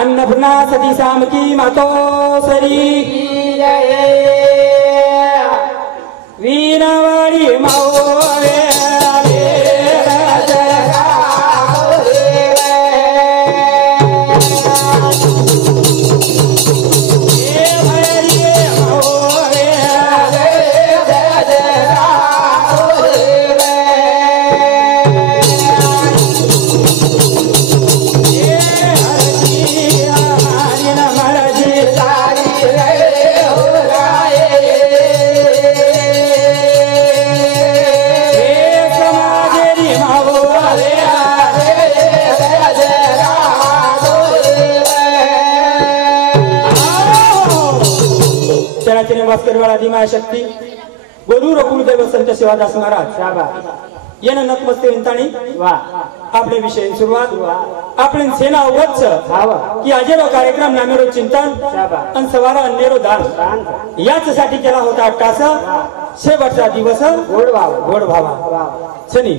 अन्नपूर्णा सती सामकी मातोश्री वीणावाडी मावळे शक्ती गुरु रकुलदेव संत शिवादास महाराज येन नतमस्ते विंताणी आपले विषय सुरुवात आपण सेना वत्स की अजेरो कार्यक्रम नामेरो चिंतन आणि सवारा अन्नेरो दान याच्यासाठी केला होता टास शेवटचा दिवस गोड भावा सनी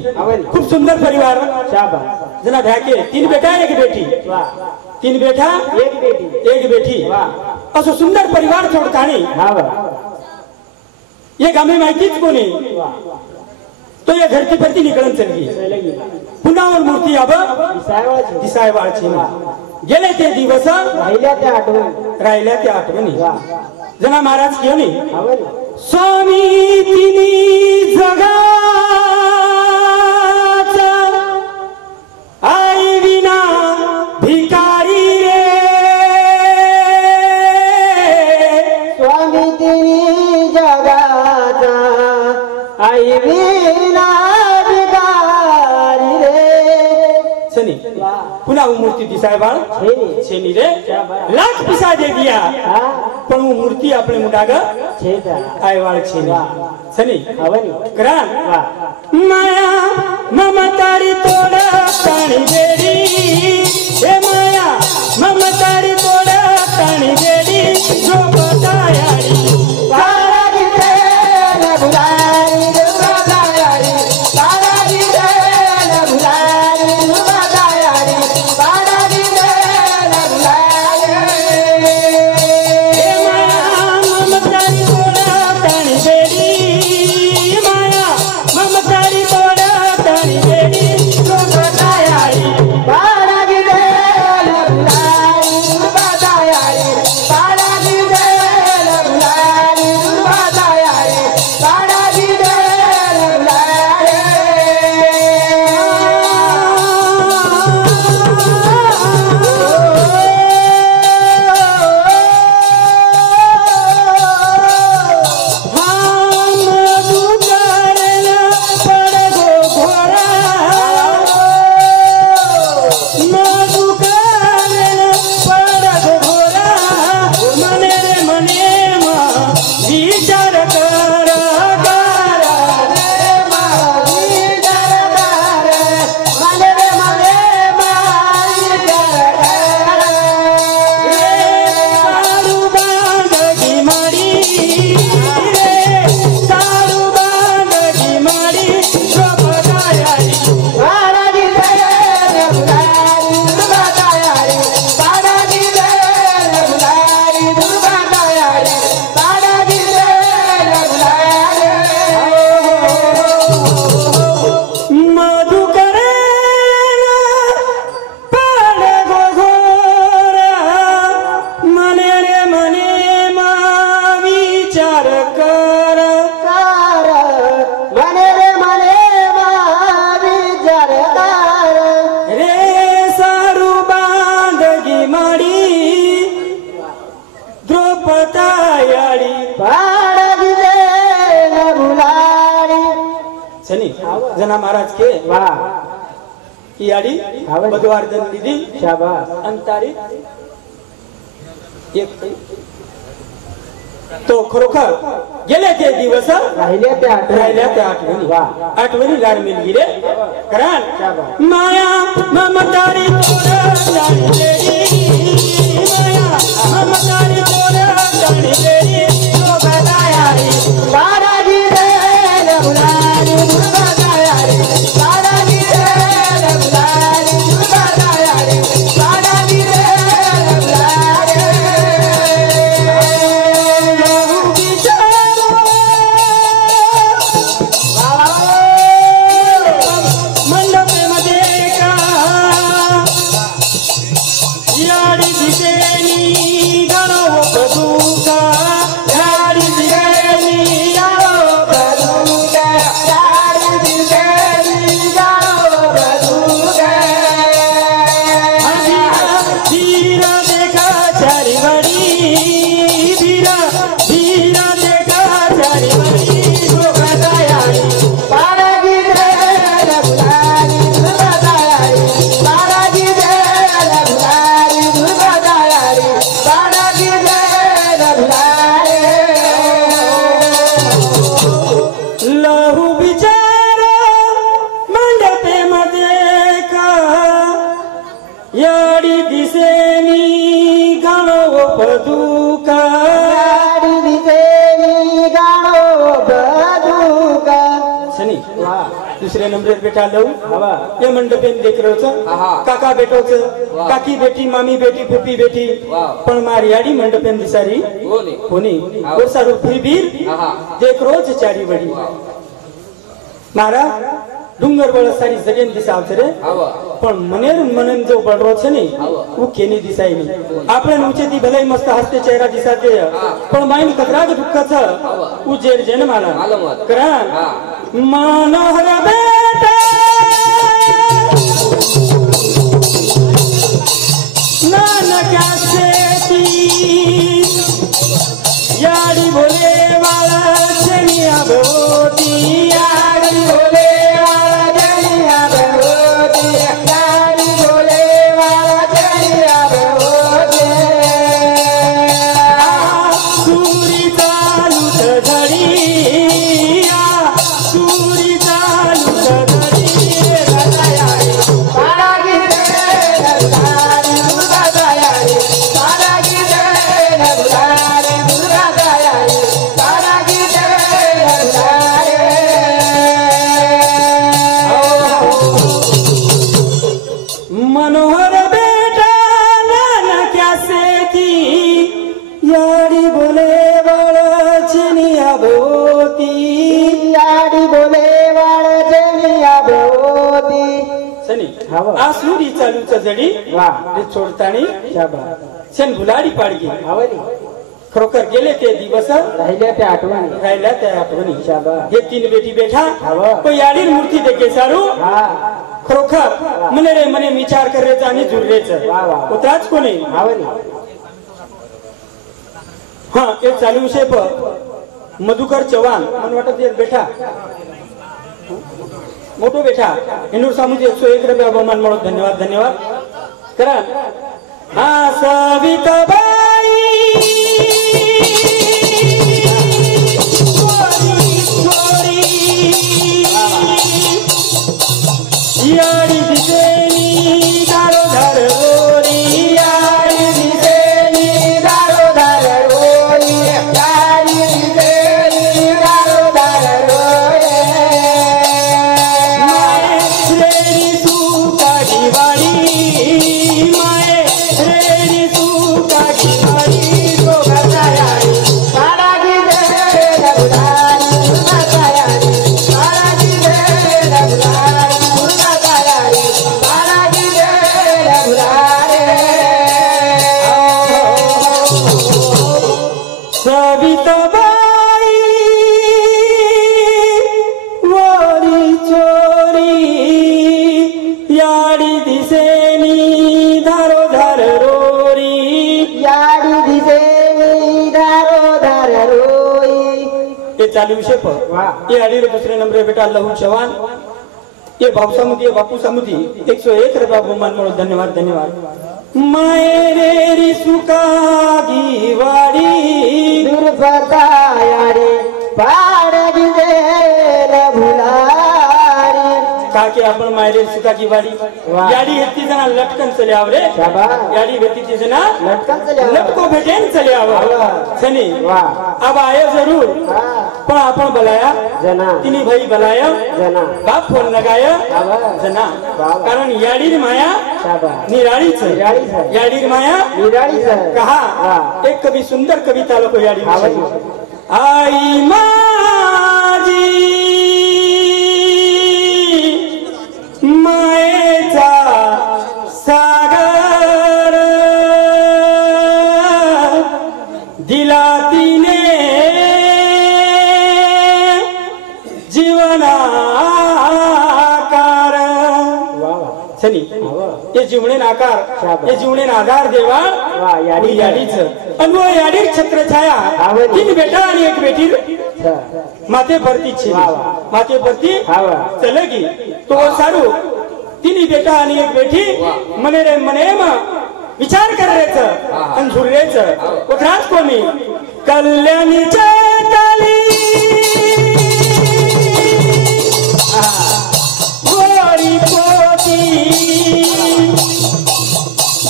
खूप सुंदर परिवार जना ढाके 3 बेटा एक बेटी 3 बेटा एक बेटी असं सुंदर परिवार छोडतानी ये गामे माहितीच कोणी तो या धरती परती निकळून चलली पुन्हा मूर्ती अब दिसायवाळची गेले ते दिवस राहिल्या त्या आठवणी जना महाराज घेऊन स्वामी तिनी जगाचा आई विना भिकारी रे स्वामी तिनी जगाचा आई विना भिकारी रे सनी पुन्हा मूर्ती दिसाय बाळ छेनी रे लाख पिसा दे दिया पण मूर्ती आपले मुडाग आय बाळ छेनी सनी ग्रान माया ममतारी तोड पाणी बेडी हे माया ममतारी तोड पाणी बेडी जो बतायाडी जना महाराज के याडी बदवार्दन दीदी शाबाश अंतारी एक तो खरोखर गेले ते दिवस राहिले त्या आठवणी. राहिल्या त्या आठवणी वा. आठवणी लाड मिळगी रे कारण माया ममतारी तोर जाणलेली माया ममतारी तोर जाणलेली शोभादायारी बाराजी रे रघुनारी दुर्गादायारी बाराजी रे रघुनारी दुर्गादायारी बाराजी रे रघुनारी मंडपेमध्ये का याडी दिसेनी गाणं बदुका याडी दिसेनी गाणं बदुका याडी दिसेनी गाणं बदुका धीरा देखा चारी वडी धीरा धीरा देखा चारी वडी शोभादायारी बाराजी रे रघुनारी दुर्गादायारी बाराजी रे रघुनारी दुर्गादायारी बाराजी रे रघुनारी लहू बिचार मंडपेमध्ये का याडी दिसेनी गाणं बदुका याडी दिसेनी गाणं बदुका शनी दुसऱ्या नंबरेर बेटा लहू ये मंडपेन देख रहोच काका बेटोच काकी बेटी मामी बेटी फुफी बेटी पण मार याडी मंडपेन दिसारी कोणी और सारू फिरबीर देख रोज चारी बडी मारा डुंगर बळ सारी जगेन दिसावत रे पण मनेर मनन जो बळरो छे ने वो केनी दिसाय नी आपण उचेती भलाई मस्त हसते चेहरा दिसाते पण माइन कतराग दुःखाच उजेर जेन माला करा मनोहर बेटा नानका शेती याडी बोले वाला चनिया भोती याडी बोले वाला जनिया भगवती याडी बोले वाला जनिया भगवती सुरी चालूत धडिया सुरी चालूत धडी बाराजी रे रघुनारी दुर्गादायारी बाराजी रे रघुनारी दुर्गादायारी बाराजी रे रघुनारी मनोहर बेटा नानक्या शेती याडी बोले वाला चनिया भोती याडी बोले वाला जनिया भगवती सनी आ सुरी चालूच जडी वा ते छोडतानी शाबा शन भुलाडी पाडगी आवली खरोखर गेले ते दिवस राहिल्या त्या आठवणी राहिल्या त्या आठवणी शाबा हे तीन बेटी बेठा हवा. को याडीर मूर्ती देखे सारू हा खरोखर मने रे मने विचार करायचा आणि जुळरेच वा, वा. उतराच कोणी आवली हा एक चालू विषय मधुकर चव्हाण मन वाटत एक बेठा मोठो बेठा इंदूर सामुजी 101 रुपया बहुमान म्हणून धन्यवाद धन्यवाद करा हा सविताबाई याडी दिसेनी दारो धार गोरी याडी दिसेनी दारो धार रोई याडी दिसेनी दारोदार रोई माये श्रेणी सुकाची वाडी माये श्रेणी सुकाची वाडी दुर्गादायारी बाराजी रे रघुनारी दुर्गादायारी बाराजी रे रघुनारी दुर्गादायारी बाराजी रे रघुनारी सविताबाई वरी चोरी याडी दिसेनी धारो धार रोरी याडी दिसेनी दारोदार रोई ये चालू विषय वा. ये आडीर दुसरे नंबर बेटा लहू चव्हाण ये भाऊ सामुदी ये बापू सामुदी 101 रुपया बहुमान म्हणून धन्यवाद धन्यवाद मायरेरी सुकागी वाडी दुर्पता याडी पाडगी देल भुलारी काके आपण मायरेरी सुकागी वाडी याडी हेती जना लटकन चले आवरे याडी हेती ती जना लटकन चले लटको भेटेन चले आव सनी अब आए जरूर पण आपण बुलाया जना तिनी भाई बुलाया जना बाप फोन लगाया जना कारण याडीर माया निराळीच याडीर माया निराळीच कहा एक कभी सुंदर कविता लोक याडी आई माझी मायेचा सागर दिला तिने जीवनाकार सनी ये जीवने आकार ये जीवने आधार देवा याडीच अनुभव याडीर छत्र छाया तीन बेटा आणि एक बेटी माते परती छे माते परती चलगी तो सारू तिन्ही बेटा आणि एक बेटी मने रे मने विचार करायचं आणि झुररेचं उतराच कोणी कल्याणीच्या ताली गोरी पोती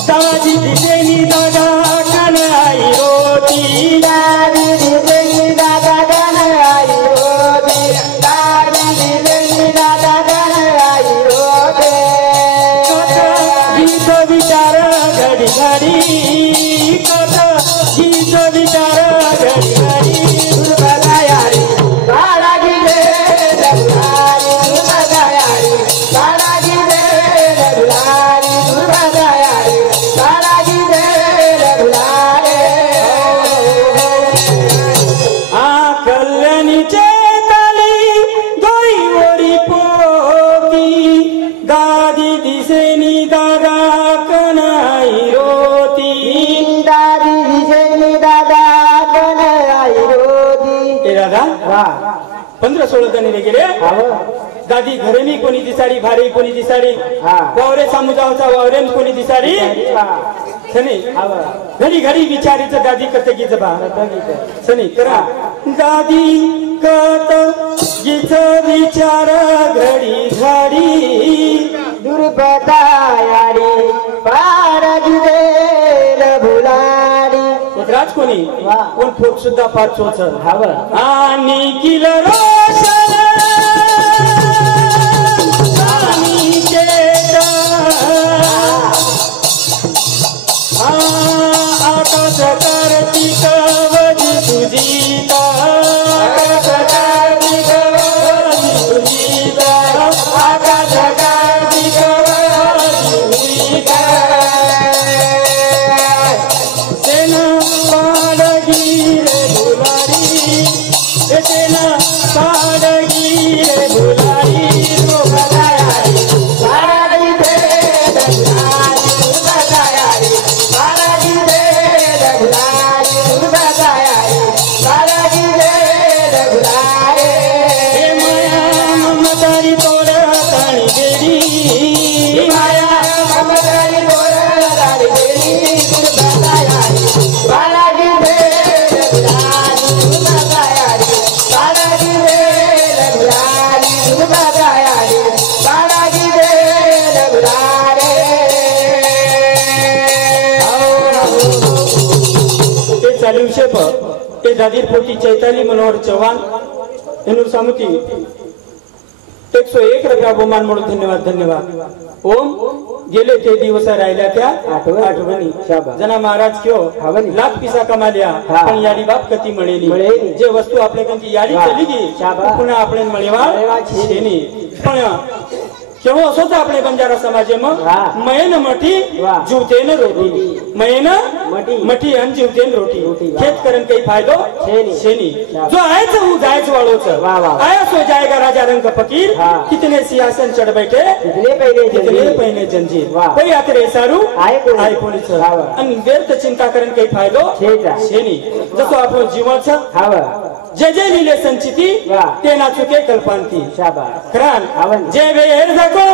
दादी दिलेली दादा कनाई रोटी दादी दिलेली दादा कनाई रोटी दादी दिलेली दादा कनाई रोटी गीत विचार घडी घडी गीत विचार घडी घडी दुर्बला यारी बाळागी देल भुलारी दुर्बला यारी बाळागी देल भुलारी दुर्बला यारी बाळागी देल भुलारी आ कल्याणीचे ताली गोईवरी पोती दादी दिसेनी दादा कनाई रोती दादी दिसेनी दादा कनाई रोटी ए दादा 15-16 जणी गेले दादी घरेनी कोणी दिसारी भारी कोणी दिसारी वावरे सामुजावचा वावरेन कोणी दिसारी सनी घडी घडी विचारीचं दादी कत गीच बा सनी करा दादी कत गीच विचार घडी घडी दुर्पता याडी पाडगी देल भुलारी राज कोणी कोण फोट सुद्धा पाच चोच आणि किल रोशन आणि केत आकाश करती कवजी तुझी आकाश करती कवजी तुझी आकाश करती कवजी तुझी सेना पाडगी रे भुलारी सेना पाडगी रे भुलारी दुर्बला यारी बाळागी देल भुलारी दुर्बला यारी बाळागी देल भुलारी दुर्बला यारी बाळागी देल भुलारी हे माया ममतारी तोड ताणी गेली माया ममतारी बोलारी गेली दुर्बला यारी बाळागी देल भुलारी दुर्बला यारी बाळागी देल भुलारी दुर्बला यारी बाळागी देल भुलारी ते चालीव शेप ते दादीर पोटी चैताली मनोहर चव्हाण एनुर सामुती 101 रुपया बहुमान म्हणून धन्यवाद ओम गेले ते दिवस राहिल्या त्या आठवणी जना महाराज क्यो लाख पिसा कमाल्या पण याडी बाप कती मिळेली जे वस्तू आपल्याकडची याडी चली गी पुन्हा आपण मिळवा छेनी पण केव्हा असोच आपले बंजारा समाजेમાં मैन मठी जीवतेन रोटी मैन मठी आणि जीवतेन रोटी खेत करण काही फायदो शेनी जो आयचं हूँ जायचं वाळोच आया सो जाएगा राजा रंग फकीर कितने सिंहासन चढ़ बैठे कितने पहले जंजीर कोई आते रे सारू आय कोणीच आणि व्यर्थ चिंता करण काही फायदो शेनी जसो आपण जीवाचं जे जे लिहिले संचिती ते ना चुके कल्पांती खरान जे वेर जगो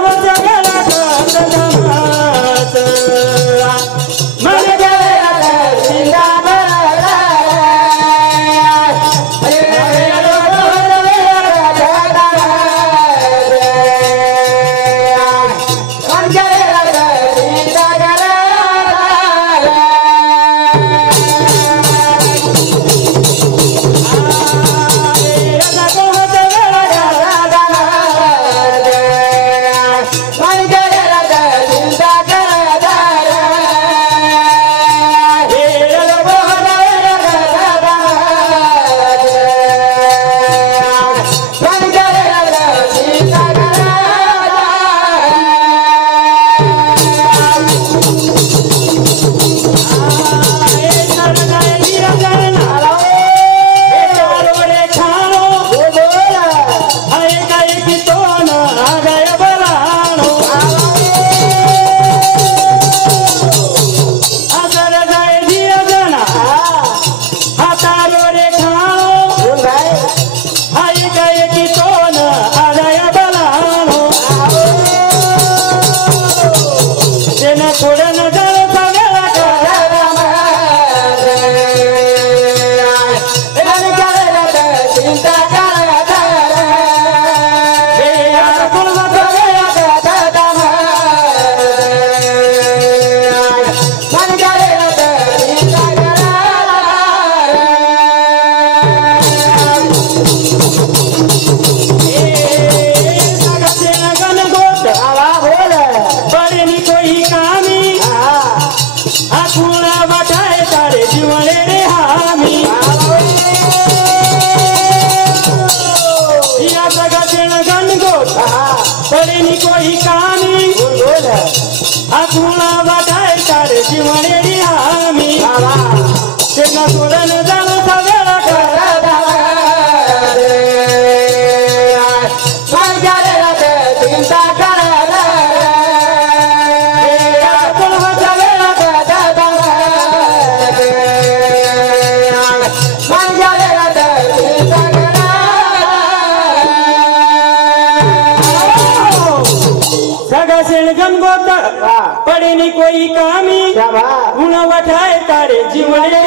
पड़े कोई कामी गुण वठाए तारे जीवने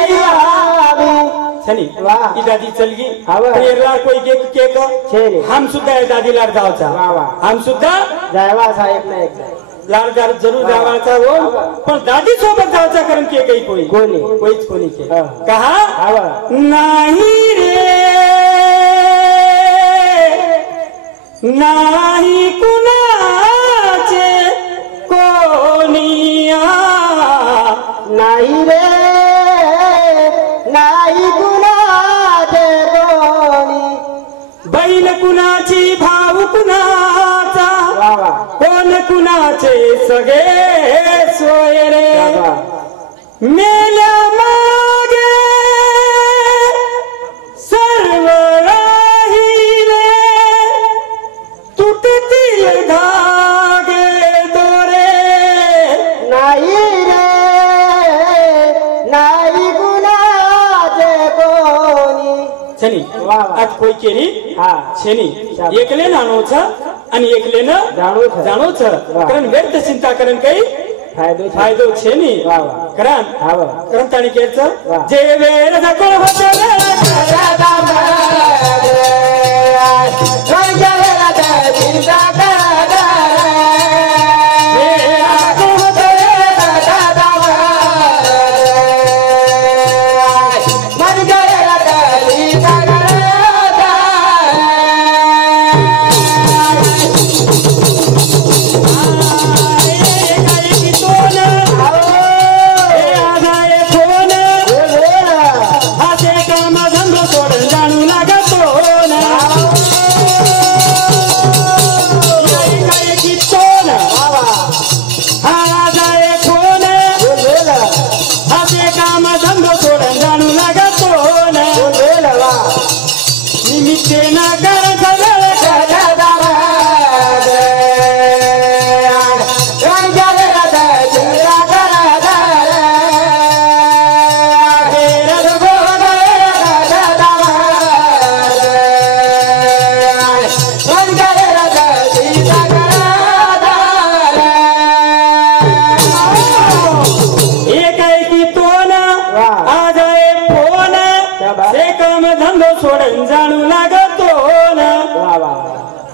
छनी ई दादी चलगी पेरला कोई केक हम सुद्धा दादीला जावचा हम सुद्धा जायवा साहेब ना एक लाडदार जरूर जावाचा हो पण दादी सोबत जावचा कारण केकही कोणीच कोणी के कहा नाही रे नाही कुणाचे कोणिया नाही रे नाही कुणाचे कोणी बैल कुणाची भाऊ कुणाचा कोण कुणाचे सगळे सोय रे मेल्या मागे सर्व राहिले तुटतील धागे दोरे नाही रे नाही कुणाचे कोणी छनी आज कोई केली छेनी एकले नानोच आणि एकले न जाणोच कारण व्यर्थ चिंता करण काही फायदो छेनी कारण ताणी केचं जे वेळ दाखल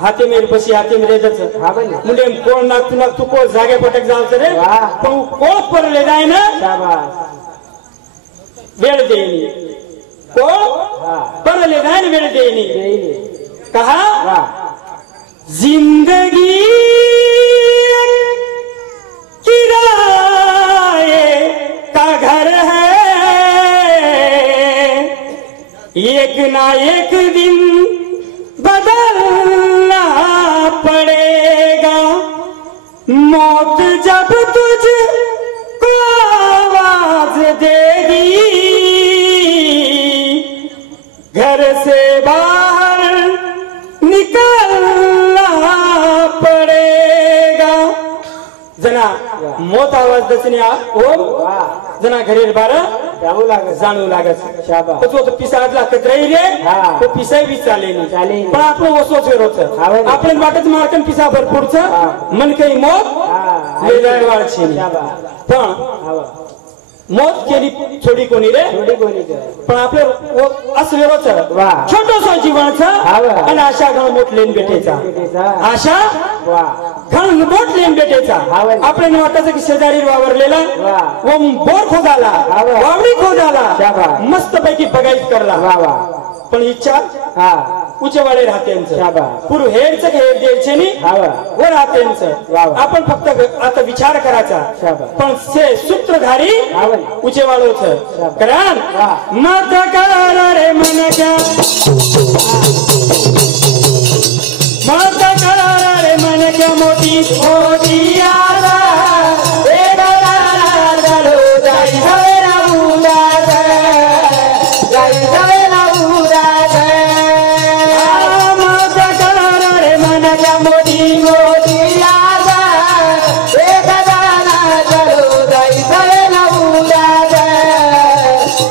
हाते मेर पशी हाते मेरे दच हा बने मुंडे कोण नागतू कोण जागे पटक जावचं रे वाह. पण कोण परले जाय ना शाबास वेळ देईनी कोण हा परले जाय ना वेळ देईनी देईनी कहा वाह जिंदगी किराए का घर है एक ना एक दिन बदलना पड़ेगा मौत जब तुझको आवाज देगी घर से बाहर निकलना पड़ेगा जना मोत आवाज दचने ओम वाह जना घरेर बार जाऊ लागत जाणू लागत शाबास तो पिसाडला कतराई रे हा. तो पिसाई बी चालेनी चालेनी. पण आपण ओसोच वेरोच हा बरं. आपण वाटत मार्कन पिसा भरपूरच हा. मन काही मोत हा लय जाय वाळछे शाबास पण हा मोत केली थोडी कोणी रे थोडी कोणी पण आपले असं वेरोच वाह. छोटोसं जीवनचं हा बरं. आणि आशा घण मोठलेन भेटेचा बेटेचा आशा वाह घण मोठलेन भेटेचा हा बरं. आपल्याला वाटायचं की शेजारी वावरलेला वाह. व बोर खोदाला हा बरं. वावडी खोदाला शाबास. मस्त पैकी बगाईत करला वाह वाह पण इच्छा हा उचेवाडे राहतेंचं शाबास. पुरु हेरचं हेर द्यायचे नी हा वाह व राहतेंचं वाह, वाह. आपण फक्त आता विचार करायचा शाबास. पण से सूत्रधारी हा बरं. उचेवाडोच शाबास. कारण वाह. मत कर रे मन क्या मत कर रे मन क्या मोठी मोठी आला एक चलो जाई जावे ना उदास जाई जावे ना उदास मत कर रे मन क्या मोठी मोठी आजा एक दाना चलो जाई जावे ना उदास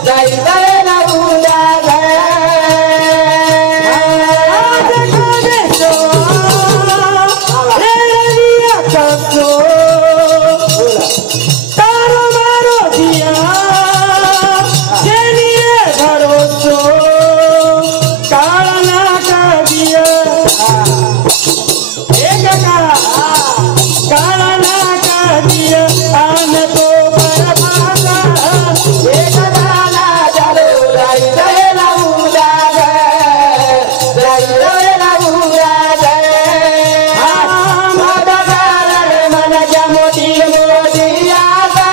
जाई जावे ना उदास आज खाने सो रे रविया कसो बोला तारो मारो दिया जेनी रे भरोसो काळा नाका दिया एक काळा नाका दिया आन तो बरबादा एक दाना चलो जाई जावे ना उदास जाई जावे ना उदास माता रे मन क्या मोती मोती आजा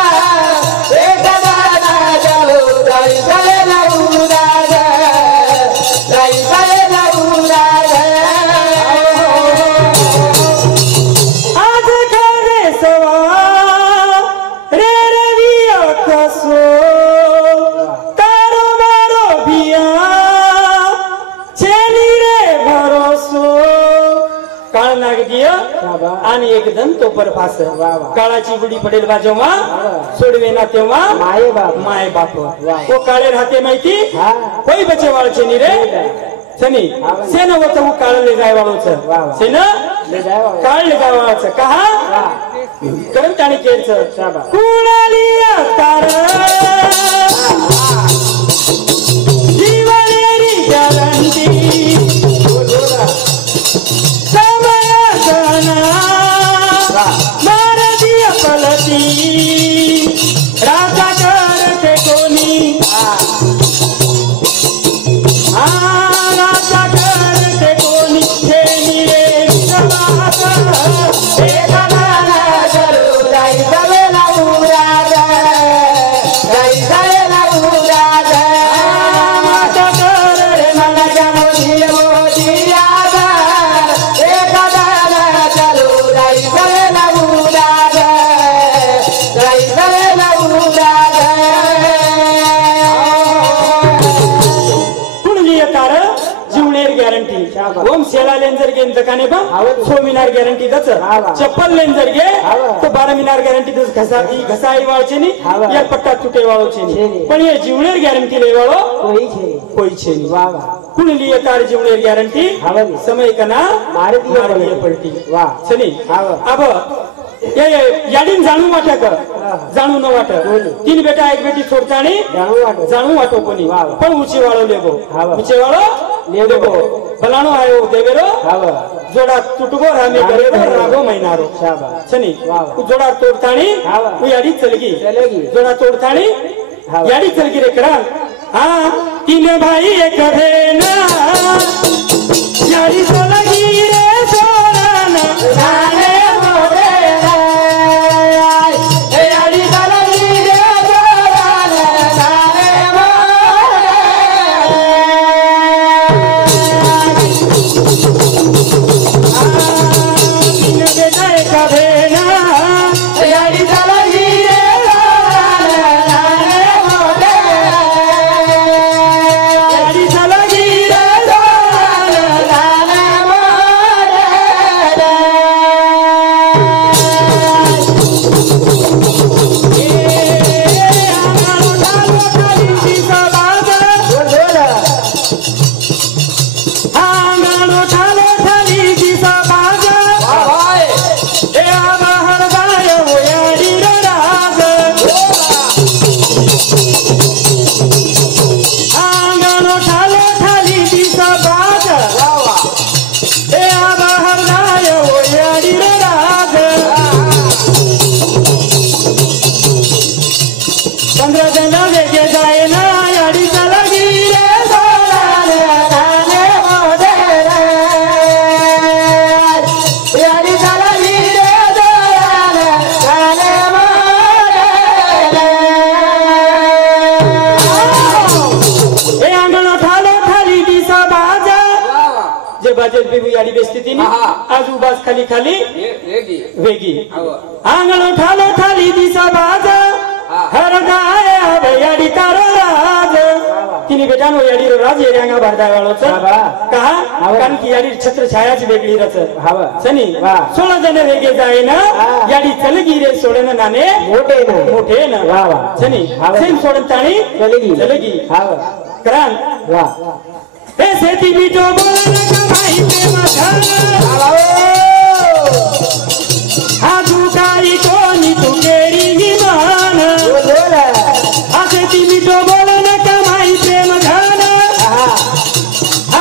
एक दाना चलो जाई जावे ना उदास जाई जावे ना उदास आज खाने सवा रे रविया कसो तारो मारो भिया छेनी रे भरोसो काळ नाग दिया शाबास. आणि एकदम तो परफास वा, वा. काळाची बुडी पडेल बा जेव्हा सोडवे ना तेव्हा माये बाप माय बाप वा. तो काळे राहते माहिती हा कोई बचे वाळचे नी रे सनी हा, वा. सेन होत हु काळले जाय वाळूच वा, वा. सेन ले जाय बाबा काळले जाय वाळाच कहा वाह करंट आणि केरचं शाबास. कुणालिया तार जीवनेरी गॅरंटी बोला समयसना मारदिया पलटी राजा करते कोणी राजा करते कोणी छेनी रे विश्वास एक दाना चलो जाई जावे ना उदास जाई जावे ना उदास राजा कर मन क्या मोती मोती आजा एक दाना चलो जाई जावे ना उदास जाई जावे ना उदास कुणली तार जीवनेर गॅरंटी शाबास. ओम सेला लेन जर गेन दकाने बा आवड. 6 मिनार गॅरंटी दच हा, वा. चप्पल लेन जर गे आवड. तो 12 मिनार गॅरंटी दच घसाई वाळचे नी हा, वा. या पट्टा तुटे वाळचे नी छेनी. पण ये जीवनेर गॅरंटी ले वाळो कोई छे कोई छे नी वाह वाह कुणली तार जीवनेर गॅरंटी आवड. समय कना मार दिया पलटी वाह सनी आवड. अब ये याडीन जाणू वाटक जाणू न वाटक बोली. 3 बेटा 1 बेटी सोडतानी जाणू वाटो जाणू वाटो कोणी वा, वा. पण उची वाळो लेगो हा, वा. उची वाळो देखो फलाणो आयो देवेरो हाव जोड़ा टुटगो रामे करेरो रागो महीनारो शाबाश छनी वाह जोड़ा तोड़ताणी हाव वो याडी चलगी जोड़ा तोड़ताणी याडी चलगी रे करा हाँ तीन भाई एक भेना याडी चलगी रे सोराना नाने मोरे ए याडी चलगी रे सोराना नाने मोरे तीन बेटा एक भेना याडी चलगी रे सोराना नाने मोरे याडी चलगी रे सोराना नाने मोरे याडी बेस्ती तिनी आजू बाज खाली खाली वेगी आंगण ठालो ठाली दिसा बाज हर गाय याडी तारो राज तिनी बेटानो याडी रो राज ये रंगा भरदा वाळो छ कहा कारण की याडी छत्र छायाची वेगळी रच हाव सनी 16 जण वेगे जाय ना याडी चलगी रे सोडन नाने मोठे ना वाह वाह सनी सेम सोडन ताणी चलगी हाव करान वाह ए सेती बिटो बोलन कमाई प्रेम धन आजू काई कोनी तू केरी हिमान सेती बिटो बोलन कमाई प्रेम धन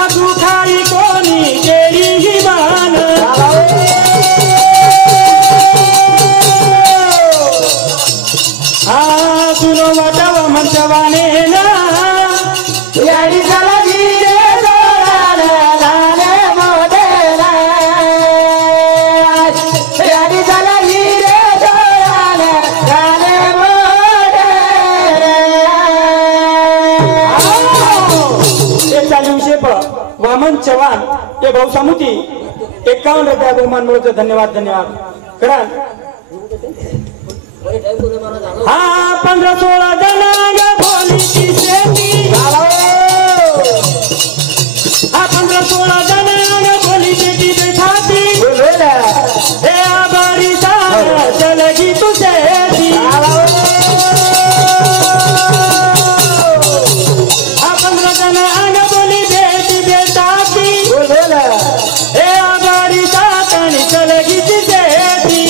आजू खाई कोनी केरी हिमान सुनो वटव मंचवाने ना याडी चलगी रे सोराना नाने मोरे याडी चलगी रे सोराना नाने मोरे ये चालू शेप वामन चव्हाण ये भाऊसामुती 51 रुपया बहुमान मिळतो धन्यवाद धन्यवाद करा हाँ 15-16 जनांग भोली की सेती हाँ 15-16 जनांग भोली बेटी बैठाती ए आबारी सारा चलगी तू सेती हाँ 15 जनांग भोली बेटी बैठाती ए आबारी सारा चलगी तू सेती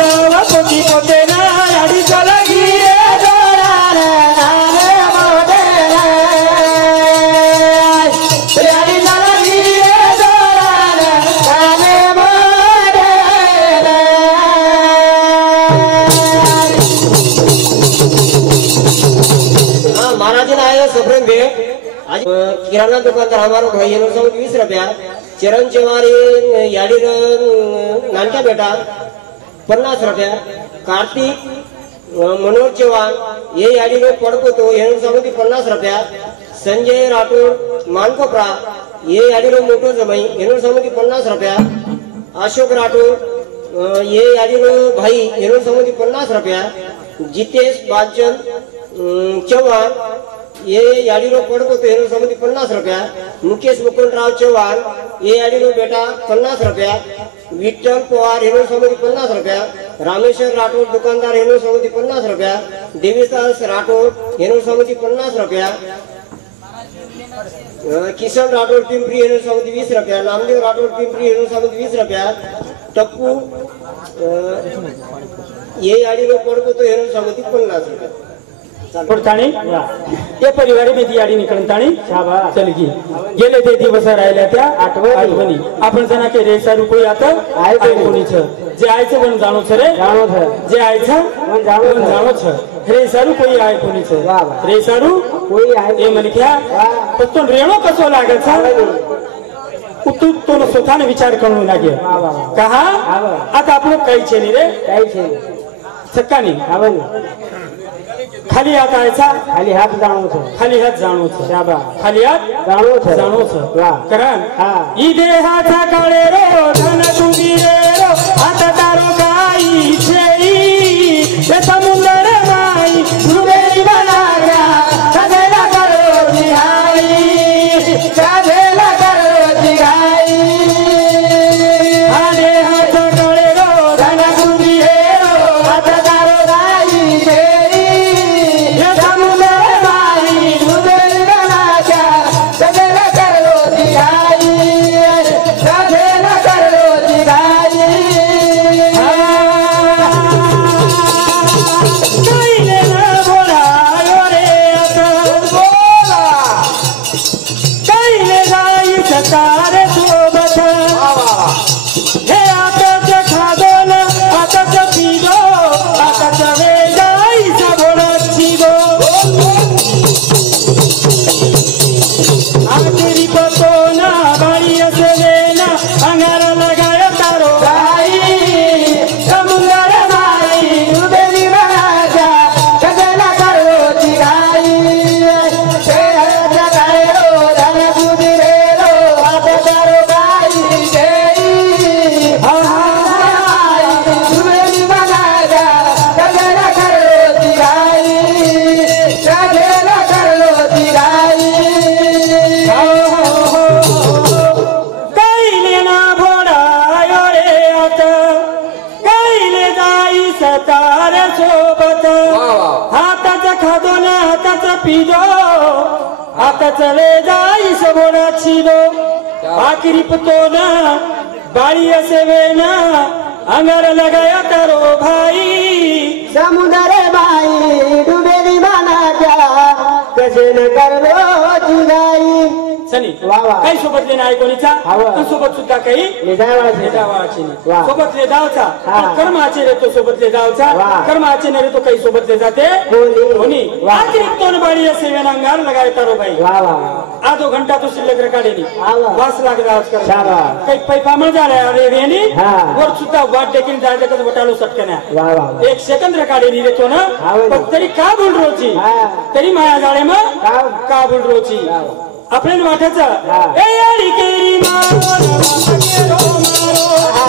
गावा पोती पोते ना याडी चलगी रे सोराना नाने मोरे याडी चलगी रे सोराना नाने मोरे हाँ महाराज ने आया सफरन में आज किराना दुकानदार हमारा भाई है 20 रुपया चरण चवारी याडी नानक्या बेटा 50 रुपया कार्तिक मनोज चव्हाण ये याडी पडको ಏನು ಸಮಿತಿ 50 रुपया संजय राठोड मानकोपरा ये याडी मोटो जमाई ಏನು समिति 50 रुपया अशोक राठोड ये याडी भाई ಏನು समिति 50 रुपया जितेश बालचंद चव्हाण ये याडी पडको ಏನು समिति 50 रुपया मुकेश मुकुंदराव चव्हाण ये याडी बेटा 50 रुपया विठ्ठल पवार हेणू समिति 50 रुपया रामेश्वर राठोड दुकानदार हेणू समिति 50 रुपया देवीदास राठोड हेणू समिति 50 रुपया किशन राठोड पिंपरी हेणू समिति 20 रुपया नामदेव राठोड पिंपरी हेणू समिति 20 रुपया टप्पू ये याडी पडको हेणू समिति 50 रुपया पडताणी ये परिवारी में दियाडी निकळताणी शाबास चल की गेले ते दिवस राहिल्या त्या आठवणी आपण जना के रेसा रुपये आता आहे कोणीच जे आयचं पण जाणो छ रे जाणो छ जे आयचं पण जाणो छ रेसा रुपये आहे कोणीच रेसारू कोई आहे ए मनख्या पण रेणो कसो लागत तू तो स्वतःने विचार करून लागे कहा आता आपण काही छे रे काही छे सक्का नाही खाली हात आयचा खाली हात जाणो शाबा खाली हात जाणो कारण ई देहाचा काळे रो धन तुझी रो आता तारो गाई छेई ते समुंदर माई दुबेरी बनागा सगळा करो जिहाई सगळा करो जिहाई हा देहाचा काळे रो धन तुझी रो आता तारो गाई तारे सोबत हे आताच खादो न आताच पिलो आताच वेजाईचा बोलाची गो आखरी पतो ना बाळी असले ना अंगारा लगाय तारो गाई समुंदर माई उबेली राजा सगळा करवती गाई तारे सोबत हाताचा खादो ना हाताचा पिलो हाताच ले जाई समोराची लो आखरी पतो ना बाळी असे वेना अंगार लगाया तारो भाई समुद्र बाई डुबेली मानाच्या कसे न करलो जुदाई सनी काही सोबत ले नाही कोणीचा तू सोबत सुद्धा काही लेदावाची सोबत ले जावचा कर्माचे रे तो सोबत ले जावचा कर्माचे रे तो काही सोबत ले जाते कोणी आखरी तोन बाळी असे वेना अंगार लगाय तारो भाई आधो घंटा तो शिल्लक रकाडेनी वास लाग जावच कर काही पैपा मळ झाला अरे रेनी वर सुद्धा वाट देखील जायचं कसं वटाळू सटकण्या एक सेकंद रकाडेनी रे तो ना पण तरी का बोल रोची तरी माया जाळे मग का बोल रोची आपल्याला वाटायचं ए यारी केरी मारो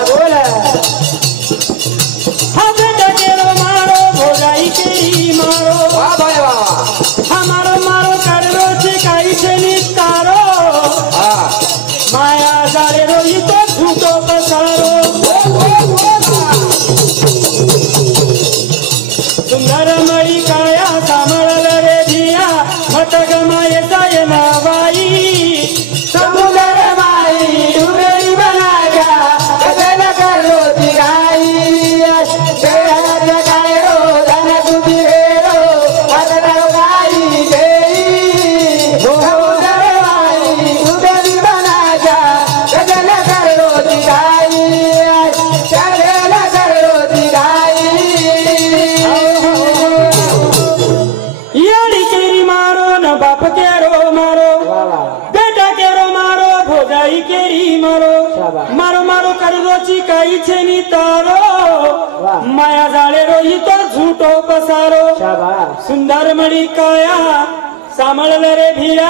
बोल हा बेटा केरो मारो भोगाई केरी मारो हा मारो मारो करलो छे काही छे नितारो माया जाळे रोई तो झूठो पसारो सुंदर मळी काया सामळल रे धिया मत गमाये जाय ना बाई समुद्र माई डुबेरी बनागा कसला करलो ती गाई तेरा गाय रो धन तुझी रो आता गाई देई समुद्र माई डुबेरी बनागा कसला करलो ती गाई सगळा करलो ती गाई याडी केरी मारो न बाप केरो मारो बेटा केरो मारो भोजाई केरी मारो मारो मारो करदोची काही छेनी तारो माया जाळे रोई तो झूठो पसारो सुंदर मळी काया सामळल रे भिया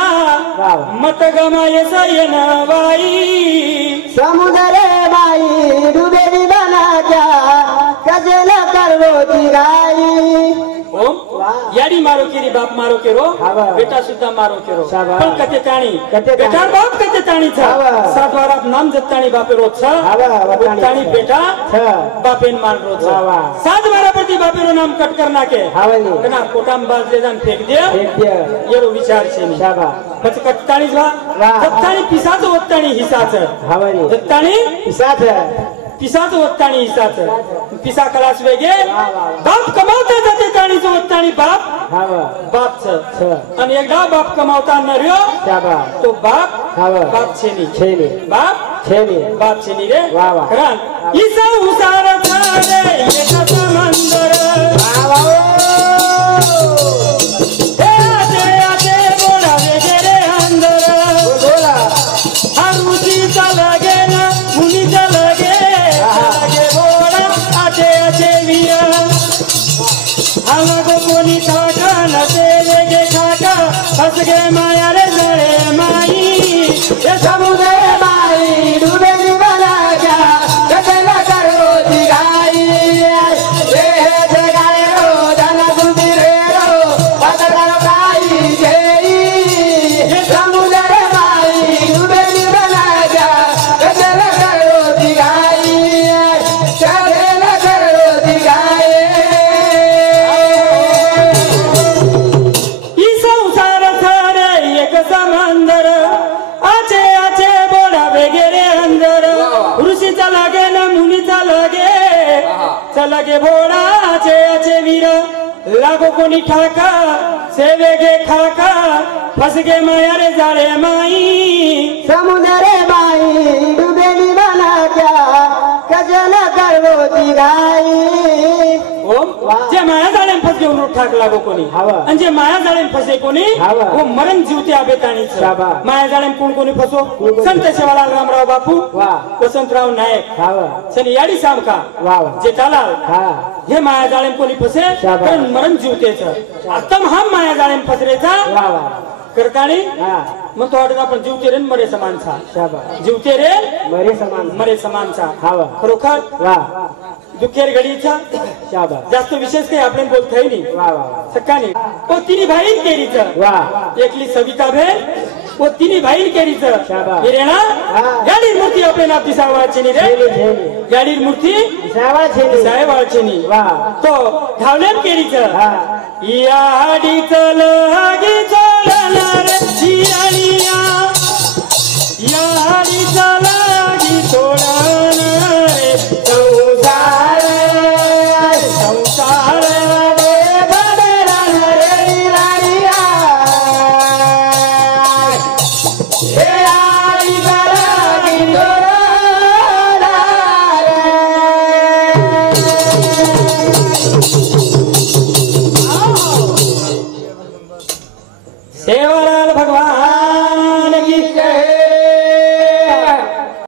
मत गमाये सयन बाई समुद्र बाई डुबेली बनाजा कजला करलो ती गाई याडी मारो केरी बाप मारो केरो बेटा सुद्धा मारो केरो पण कते ताणी बेटा बाप कते ताणी छ सात वारात नाम जत्ताणी बापे रोज छ ताणी बेटा बापेन मान रोज सात वारापती बापे रो नाम कट करना के कना कोटाम बाज ले जान फेक दे येरो विचार छे नी पछ कट ताणी जा जत्ताणी पिसाच ओत्ताणी हिसाच जत्ताणी पिसाच ओत्ताणी हिसाच पिसा कलास वेगे बाप कमावता जाते ताणीच ओत्ताणी बाप बाप आणि एकदा बाप कमावता नर्यो तो बाप बाप छेनी बाप बाप छेनी रे कारण इसा उसार झाले एका समंदर कोणी खाका नसेल गे खाका हस गे माया रे जळे माई ये समुद्र माई डूबे डुबला जा कचला करो दिगाई ये जगाए रो जाना तुम्ही रे रो पकड़ो काई जेई ये समुद्र माई डूबे डुबला जा कचला करो दिगाई कचला करो दिगाई समंदर आचे आचे बोला वगैरे अंदर ऋषीचा लागे ना मुनीचा लागे चलागे भोळा आचे आचे वीर लागो कोणी ठाका सेवे गे खाका फस गे माया रे जाळे माई समुद्रे माई डुबेली मला क्या कजला करवो दिगाई जे माया जाळे फसगे उरून ठाक लागो कोणी आणि जे माया जाळे फसे कोणी वो मरण जीवते आबेताणी माया जाळे कोण कोणी फसो संत सेवालाल रामराव बापू वसंतराव नायक सनी याडी सामका जेठालाल हे माया जाळे कोणी फसे कारण मरण जीवतेच आता हा माया जाळे फसरेचा करताणी मग तो वाटत आपण जीवते रे मरे समानचा जीवते रे मरे समानचा खरोखर दुखेर घडीचा जास्त विशेष काही आपण बोलत नाही सकाळी ओ तिन्ही भाई केरीच एकली सविता भेल ओ तिन्ही भाई केरीच रेणा गाडी मूर्ती आपले नाव दिसावाची रे गाडी मूर्ती दिसावाची तो धावण्यात केरीच याडीच लागे